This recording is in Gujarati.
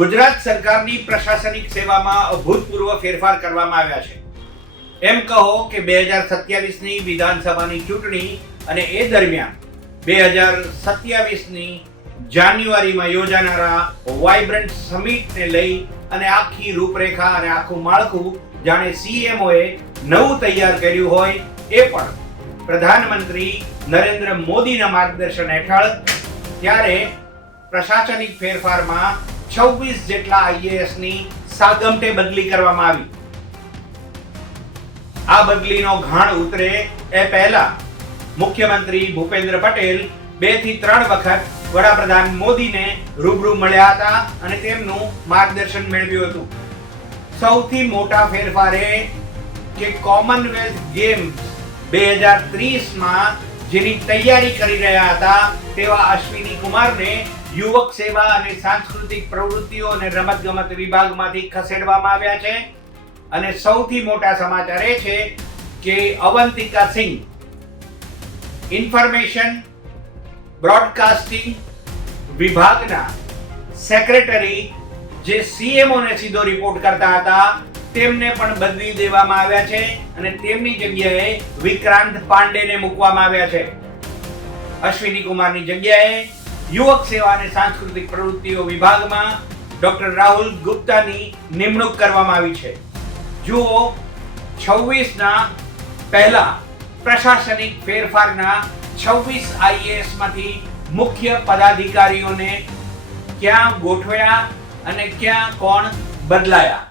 ગુજરાત સરકારની પ્રશાસનિક સેવામાં અભૂતપૂર્વ ફેરફાર કરવામાં આવ્યા છે. એમ કહો કે 2027ની વિધાનસભાની ચૂંટણી અને એ દરમિયાન 2027ની જાન્યુઆરીમાં યોજાનારા વાઇબ્રન્ટ સમિટને લઈ અને આખી રૂપરેખા અને આખું માળખું જાણે સીએમઓએ નવું તૈયાર કર્યું હોય, એ પણ પ્રધાનમંત્રી નરેન્દ્ર મોદીના માર્ગદર્શન હેઠળ. ત્યારે પ્રશાસનિક ફેરફારમાં 26 જેટલા આઈએએસની સાગમટે બદલી કરવામાં આવી. આ બદલીનો ઘાણ ઉતરે એ પહેલા મુખ્યમંત્રી ભૂપેન્દ્ર પટેલ 2 થી 3 વખત વડાપ્રધાન મોદીને રૂબરૂ મળ્યા હતા અને તેમનું માર્ગદર્શન મેળવ્યું હતું. સૌથી મોટા ફેરફાર એ કે કોમનવેલ્થ ગેમ્સ 2030માં જેની તૈયારી કરી રહ્યા હતા તેવા અશ્વિની કુમારને યુવક સેવા અને સાંસ્કૃતિક પ્રવૃત્તિઓ અને રમતગમત વિભાગમાંથી ખસેડવામાં આવ્યા છે. અને સૌથી મોટા સમાચાર એ છે કે અવંતિકા સિંહ ઇન્ફોર્મેશન બ્રોડકાસ્ટિંગ વિભાગના સેક્રેટરી, જે સીએમઓને સીધો રિપોર્ટ કરતા હતા, તેમને પણ બદલી દેવામાં આવ્યા છે અને તેમની જગ્યાએ વિક્રાંત પાંડેને મૂકવામાં આવ્યા છે. અશ્વિની કુમારની જગ્યાએ યુવક સેવા અને સાંસ્કૃતિક પ્રવૃત્તિઓ વિભાગમાં ડોક્ટર રાહુલ ગુપ્તાની નિમણૂક કરવામાં આવી છે. જુઓ 26ના પહેલા પ્રશાસનિક ફેરફારના 26 આઈએએસમાંથી મુખ્ય પદાધિકારીઓને ક્યાં ગોઠવ્યા અને ક્યાં કોણ બદલાયા.